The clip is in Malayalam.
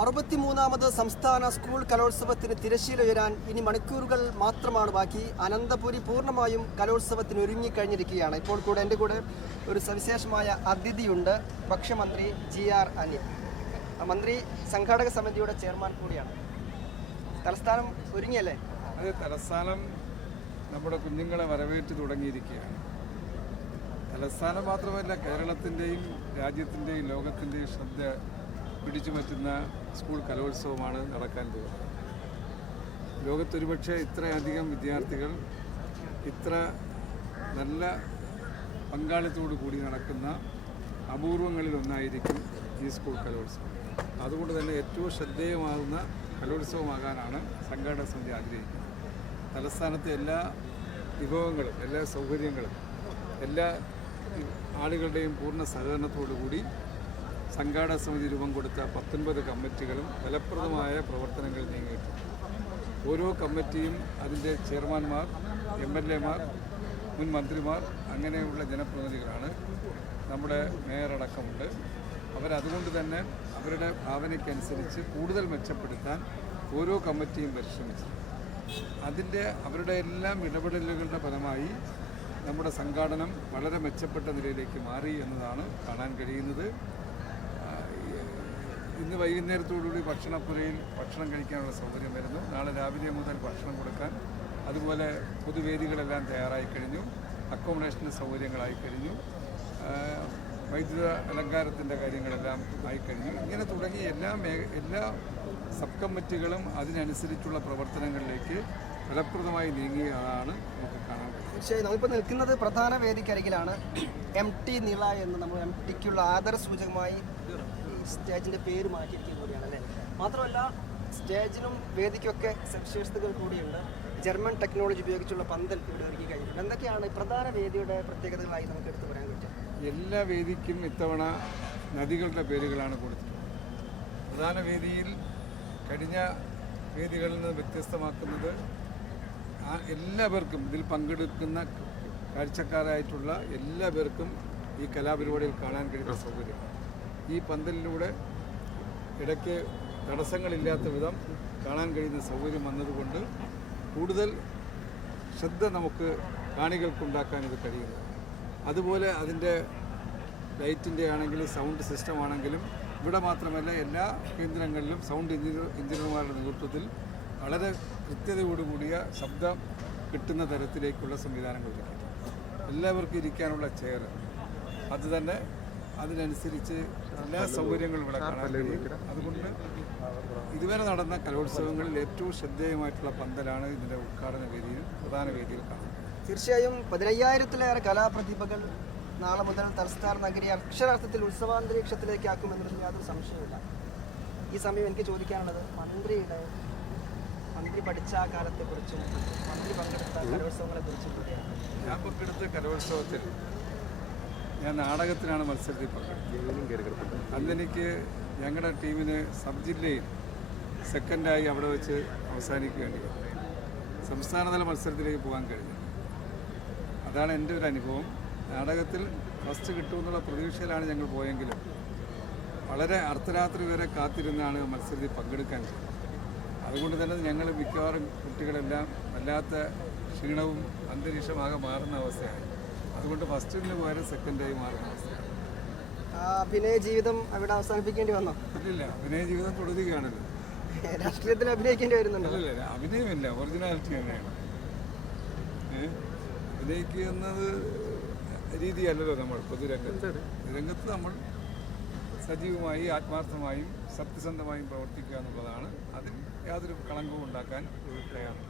അറുപത്തിമൂന്നാമത് സംസ്ഥാന സ്കൂൾ കലോത്സവത്തിന് തിരശ്ശീല ഉയരാൻ ഇനി മണിക്കൂറുകൾ മാത്രമാണ് ബാക്കി. അനന്തപുരി പൂർണമായും കലോത്സവത്തിന് ഒരുങ്ങി കഴിഞ്ഞിരിക്കുകയാണ്. ഇപ്പോൾ കൂടെ എന്റെ കൂടെ ഒരു സവിശേഷമായ അതിഥിയുണ്ട്. ഭക്ഷ്യമന്ത്രി ജി ആർ അനിൽ. മന്ത്രി സംഘാടക സമിതിയുടെ ചെയർമാൻ കൂടിയാണ്. തലസ്ഥാനം ഒരുങ്ങിയല്ലേ? അത് തലസ്ഥാനം നമ്മുടെ കുഞ്ഞുങ്ങളെ വരവേറ്റ് തുടങ്ങിയിരിക്കുകയാണ്. തലസ്ഥാനം മാത്രമല്ല കേരളത്തിന്റെയും രാജ്യത്തിന്റെയും ലോകത്തിന്റെയും ശ്രദ്ധ പിടിച്ചു പറ്റുന്ന സ്കൂൾ കലോത്സവമാണ് നടക്കാൻ പോകുന്നത്. ലോകത്തൊരുപക്ഷെ ഇത്രയധികം വിദ്യാർത്ഥികൾ ഇത്ര നല്ല പങ്കാളിത്തോടു കൂടി നടക്കുന്ന അപൂർവങ്ങളിൽ ഒന്നായിരിക്കും ഈ സ്കൂൾ കലോത്സവം. അതുകൊണ്ട് തന്നെ ഏറ്റവും ശ്രദ്ധേയമാകുന്ന കലോത്സവമാകാനാണ് സംഘാടക സമിതി ആഗ്രഹിക്കുന്നത്. തലസ്ഥാനത്തെ എല്ലാ വിഭവങ്ങളും എല്ലാ സൗകര്യങ്ങളും എല്ലാ ആളുകളുടെയും പൂർണ സഹകരണത്തോടു കൂടി സംഘാടക സമിതി രൂപം കൊടുത്ത പത്തൊൻപത് കമ്മിറ്റികളും ഫലപ്രദമായ പ്രവർത്തനങ്ങൾ നീങ്ങിയിട്ടുണ്ട്. ഓരോ കമ്മിറ്റിയും അതിന്റെ ചെയർമാൻമാർ എം എൽ എമാർ മുൻ മന്ത്രിമാർ അങ്ങനെയുള്ള ജനപ്രതിനിധികളാണ് നമ്മുടെ മേയറടക്കമുണ്ട്. അവരതുകൊണ്ട് തന്നെ അവരുടെ ഭാവനയ്ക്കനുസരിച്ച് കൂടുതൽ മെച്ചപ്പെടുത്താൻ ഓരോ കമ്മിറ്റിയും പരിശ്രമിച്ചു. അതിന്റെ അവരുടെ എല്ലാം ഇടപെടലുകളുടെ ഫലമായി നമ്മുടെ സംഘാടനം വളരെ മെച്ചപ്പെട്ട നിലയിലേക്ക് മാറി എന്നതാണ് കാണാൻ കഴിയുന്നത്. ഇന്ന് വൈകുന്നേരത്തോടുകൂടി ഭക്ഷണപ്പുരയിൽ ഭക്ഷണം കഴിക്കാനുള്ള സൗകര്യം വരുന്നു. നാളെ രാവിലെ മുതൽ ഭക്ഷണം കൊടുക്കാൻ അതുപോലെ പൊതുവേദികളെല്ലാം തയ്യാറായി കഴിഞ്ഞു. അക്കോമഡേഷന്റെ സൗകര്യങ്ങളായി കഴിഞ്ഞു. വൈദ്യുത അലങ്കാരത്തിന്റെ കാര്യങ്ങളെല്ലാം ആയിക്കഴിഞ്ഞു ഇങ്ങനെ തുടങ്ങി എല്ലാ മേ എല്ലാ സബ് കമ്മിറ്റികളും അതിനനുസരിച്ചുള്ള പ്രവർത്തനങ്ങളിലേക്ക് ഫലപ്രദമായി നീങ്ങിയതാണ് നമുക്ക് കാണാൻ തീർച്ചയായും നമ്മളിപ്പോൾ നിൽക്കുന്നത് പ്രധാന വേദിക്കരികിലാണ് എം ടി നിള എന്ന് നമ്മൾ എം ടിക്കുള്ള ആദര സൂചകമായി സ്റ്റേജിന്റെ പേര് മാറ്റിയിരിക്കുന്ന കൂടിയാണ് അല്ലേ? മാത്രമല്ല സ്റ്റേജിനും വേദിക്കൊക്കെ സവിശേഷതകൾ കൂടിയുണ്ട്. ജർമ്മൻ ടെക്നോളജി ഉപയോഗിച്ചുള്ള പന്തൽ ഇവിടെ ഒരുക്കി കഴിഞ്ഞിട്ടുണ്ട്. എന്തൊക്കെയാണ് പ്രധാന വേദിയുടെ പ്രത്യേകതകളായി നമുക്ക് എടുത്തു പറയാൻ പറ്റുക എല്ലാ വേദിക്കും ഇത്തവണ നദികളുടെ പേരുകളാണ് കൊടുത്തിട്ടുള്ളത്. പ്രധാന വേദിയിൽ കഴിഞ്ഞ വേദികളിൽ നിന്ന് വ്യത്യസ്തമാക്കുന്നത് എല്ലാവർക്കും ഇതിൽ പങ്കെടുക്കുന്ന കാഴ്ചക്കാരായിട്ടുള്ള എല്ലാവർക്കും ഈ കലാപരിപാടിയിൽ കാണാൻ കഴിയുന്ന സൗകര്യം ഈ പന്തലിലൂടെ ഇടയ്ക്ക് തടസ്സങ്ങളില്ലാത്ത വിധം കാണാൻ കഴിയുന്ന സൗകര്യം വന്നതുകൊണ്ട് കൂടുതൽ ശ്രദ്ധ നമുക്ക് കാണികൾക്കുണ്ടാക്കാൻ ഇത് കഴിയുന്നു. അതുപോലെ അതിന്റെ ലൈറ്റിന്റെ ആണെങ്കിലും സൗണ്ട് സിസ്റ്റം ആണെങ്കിലും ഇവിടെ മാത്രമല്ല എല്ലാ കേന്ദ്രങ്ങളിലും സൗണ്ട് എഞ്ചിനീയർ എഞ്ചിനീയർമാരുടെ നേതൃത്വത്തിൽ വളരെ കൃത്യതയോടുകൂടിയ ശബ്ദം കിട്ടുന്ന തരത്തിലേക്കുള്ള സംവിധാനങ്ങൾ എല്ലാവർക്കും ഇരിക്കാനുള്ള ചെയർ. അത് തന്നെ അതിനനുസരിച്ച് എല്ലാ സൗകര്യങ്ങളും ഇവിടെ കാണാൻ കഴിയും. അതുകൊണ്ട് ഇതുവരെ നടന്ന കലോത്സവങ്ങളിൽ ഏറ്റവും ശ്രദ്ധേയമായിട്ടുള്ള പന്തലാണ് ഇതിന്റെ ഉദ്ഘാടന വേദിയിൽ പ്രധാന വേദിയിൽ കാണുന്നത്. തീർച്ചയായും പതിനയ്യായിരത്തിലേറെ കലാപ്രതിഭകൾ നാളെ മുതൽ തലസ്ഥാന നഗരി അക്ഷരാർത്ഥത്തിൽ ഉത്സവാന്തരീക്ഷത്തിലേക്ക് ആക്കുമെന്നതിൽ യാതൊരു സംശയമില്ല ഈ സമയം എനിക്ക് ചോദിക്കാനുള്ളത് മന്ത്രിയുടെ മന്ത്രി പഠിച്ച ആ കാലത്തെക്കുറിച്ചും മന്ത്രി പങ്കെടുത്ത കലോത്സവങ്ങളെക്കുറിച്ചും കുറിച്ചും ഞാൻ പങ്കെടുത്ത കലോത്സവത്തിൽ ഞാൻ നാടകത്തിനാണ് മത്സരത്തിൽ പങ്കെടുത്തത്. അന്നെനിക്ക് ഞങ്ങളുടെ ടീമിന് സബ് ജില്ലയിൽ സെക്കൻഡായി അവിടെ വെച്ച് അവസാനിക്കുകയാണ് സംസ്ഥാനതല മത്സരത്തിലേക്ക് പോകാൻ കഴിഞ്ഞു. അതാണ് എന്റെ ഒരു അനുഭവം. നാടകത്തിൽ ഫസ്റ്റ് കിട്ടുമെന്നുള്ള പ്രതീക്ഷയിലാണ് ഞങ്ങൾ പോയെങ്കിലും വളരെ അർദ്ധരാത്രി വരെ കാത്തിരുന്നാണ് മത്സരത്തിൽ പങ്കെടുക്കാൻ അതുകൊണ്ട് തന്നെ ഞങ്ങൾ മിക്കവാറും കുട്ടികളെല്ലാം വല്ലാത്ത ക്ഷീണവും അന്തരീക്ഷമാകെ മാറുന്ന അവസ്ഥയായി. അതുകൊണ്ട് ഫസ്റ്റിന് പകരം സെക്കൻഡായി മാറുന്ന അവസ്ഥയാണ്. അഭിനയ ജീവിതം അവിടെ അവസാനിപ്പിക്കേണ്ടി വന്നോ? ഇല്ല അഭിനയ ജീവിതം തുടരുകയാണല്ലോ. രാഷ്ട്രീയത്തിൽ അഭിനയിക്കേണ്ടി വരുന്നുണ്ടോ? അല്ലല്ല അഭിനയമില്ല ഒറിജിനാലിറ്റി തന്നെയാണ്? അഭിനയിക്കുന്നത് രീതിയല്ലല്ലോ നമ്മൾ പൊതുരംഗത്ത്. രംഗത്ത് നമ്മൾ സജീവമായി ആത്മാർത്ഥമായും സത്യസന്ധമായും പ്രവർത്തിക്കുക എന്നുള്ളതാണ് അതിന് യാതൊരു കളങ്കവും ഉണ്ടാക്കാൻ തയ്യാറാണ്